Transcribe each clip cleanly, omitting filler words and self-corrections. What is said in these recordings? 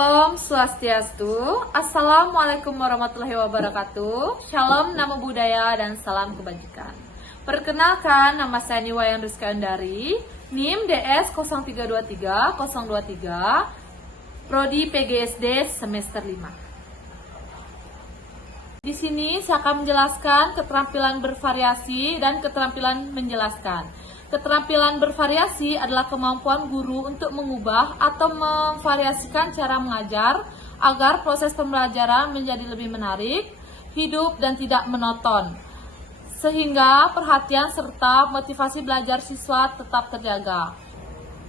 Om Swastiastu. Assalamualaikum warahmatullahi wabarakatuh. Shalom, namo buddhaya, dan salam kebajikan. Perkenalkan, nama saya Niwayan Rizka Andari, NIM DS 0323023, Prodi PGSD semester 5. Di sini saya akan menjelaskan keterampilan bervariasi dan keterampilan menjelaskan. Keterampilan bervariasi adalah kemampuan guru untuk mengubah atau memvariasikan cara mengajar agar proses pembelajaran menjadi lebih menarik, hidup, dan tidak monoton, sehingga perhatian serta motivasi belajar siswa tetap terjaga.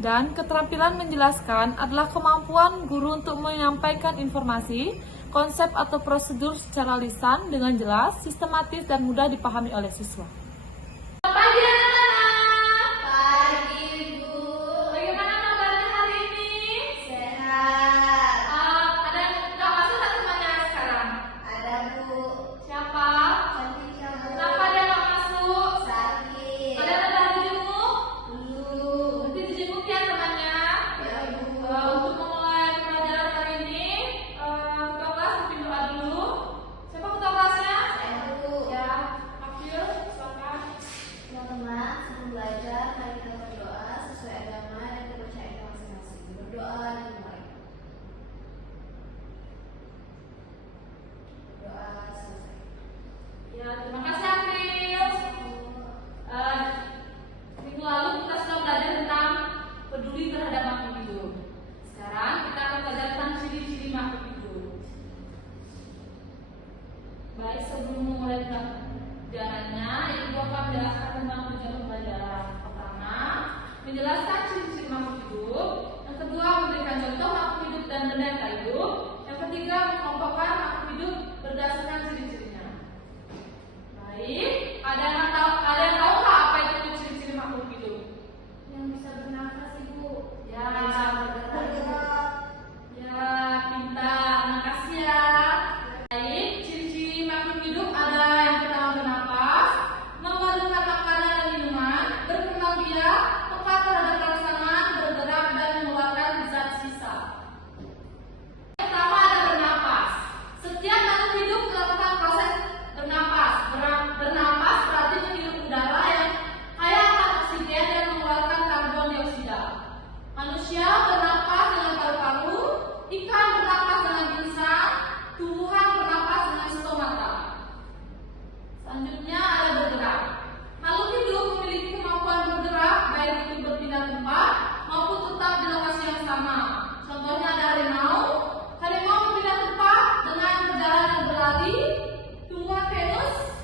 Dan keterampilan menjelaskan adalah kemampuan guru untuk menyampaikan informasi, konsep atau prosedur secara lisan dengan jelas, sistematis, dan mudah dipahami oleh siswa. Terima kasih April. Minggu lalu kita sudah belajar tentang peduli terhadap makhluk hidup. Sekarang kita akan belajar tentang ciri-ciri makhluk hidup. Baik, sebelum memulai pelajarannya, Ibu akan menjelaskan tentang tujuan pembelajaran. Pertama, menjelaskan ciri-ciri makhluk hidup. Yang kedua, memberikan contoh makhluk hidup dan benda hidup. Yang ketiga, mengelompokkan makhluk hidup berdasarkan ciri-cirinya. Baik, ada yang tahu nggak apa itu ciri-ciri makhluk hidup? Yang bisa bernafas, Ibu. Ya, Bisa bergerak. Ya, pintar. Makasih ya. Baik, ciri-ciri makhluk hidup ada yang pertama bernapas, memerlukan makanan dan minuman, berkembang biak, peka terhadap rangsangan, bergerak, dan mengeluarkan zat sisa. Pertama ada bernapas. Setiap makhluk hidup melakukan proses bernapas. Bernapas berarti menghirup udara yang kaya akan oksigen dan mengeluarkan karbon dioksida. Manusia bernapas dengan paru-paru, ikan bernapas dengan ginsang, tumbuhan bernapas dengan stomata. Selanjutnya ada bergerak. Makhluk hidup memiliki kemampuan bergerak, baik itu berpindah tempat maupun tetap di lokasi yang sama. Contohnya ada harimau. Harimau berpindah tempat dengan berjalan dan berlari. Tumbuhan Venus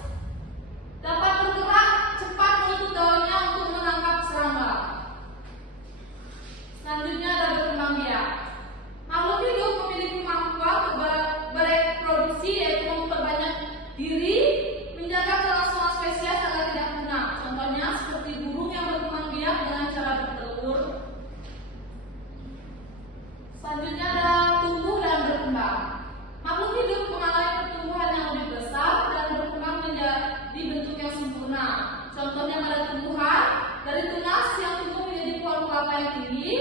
dapat bergerak cepat menutup daunnya untuk menangkap serangga. Selanjutnya ada berkembang biak. Makhluk hidup memiliki kemampuan untuk bereproduksi, yaitu memperbanyak diri, menjaga kelangsungan spesies agar tidak punah. Contohnya seperti burung yang berkembang biak dengan cara bertelur. Selanjutnya ada tumbuh dan berkembang. Makhluk hidup mengalami pertumbuhan yang lebih besar dan berkembang menjadi bentuk yang sempurna. Contohnya pada tumbuhan dari tunas yang tumbuh menjadi pohon kelapa yang tinggi.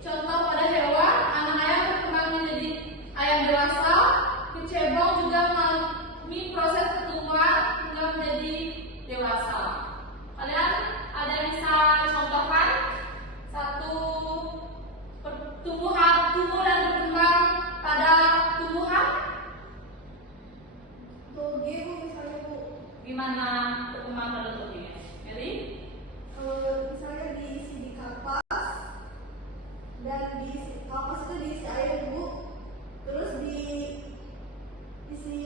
Contoh pada hewan, anak ayam berkembang menjadi ayam dewasa. Kecebong juga mengalami proses pertumbuhan hingga menjadi dewasa. Kalian ada yang bisa contohkan satu tumbuh dan berkembang pada tumbuhan? Toge, Bu, misalnya, Bu. Gimana perkembangan pada toge? Mary? Misalnya diisi di kapas, dan di kapas itu diisi air, Bu. Terus diisi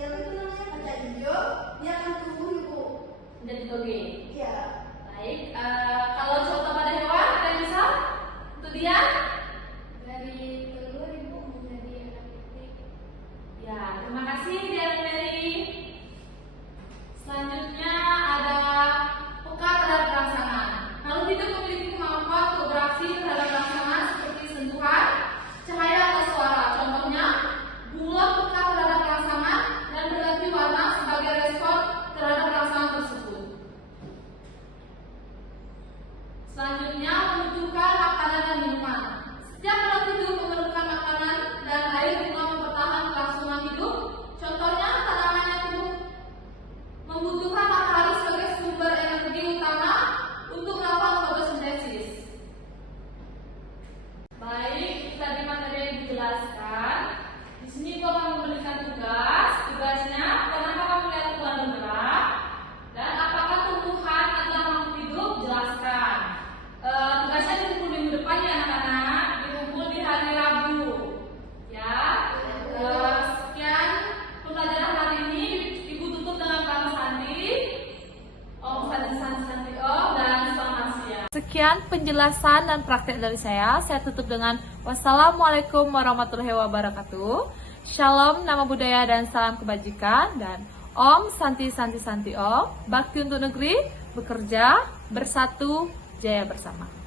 apa itu namanya, kaca hijau, dia akan tumbuh, Bu. Menjadi toge. Iya. Baik, kalau contoh pada hewan ada yang bisa? Itu dia? Dari telur, Ibu, menjadi anak itik. Ya, terima kasih Dian Mary. Selanjutnya ada jelaskan. Di sini Ibu akan memberikan tugas. Tugasnya, pernahkah kamu lihat tumbuhan bergerak? Dan apakah tumbuhan adalah makhluk hidup? Jelaskan. Tugasnya dikumpul minggu depan ya anak-anak. Dikumpul di hari Rabu. Ya. Sekian pembelajaran hari ini. Ibu tutup dengan kamu Santi. Om Santi Om dan selamat siang. Sekian penjelasan dan praktek dari saya. Saya tutup dengan wassalamualaikum warahmatullahi wabarakatuh. Shalom, nama budaya dan salam kebajikan. Dan Om Santi Om. Bakti untuk negeri, bekerja, bersatu, jaya bersama.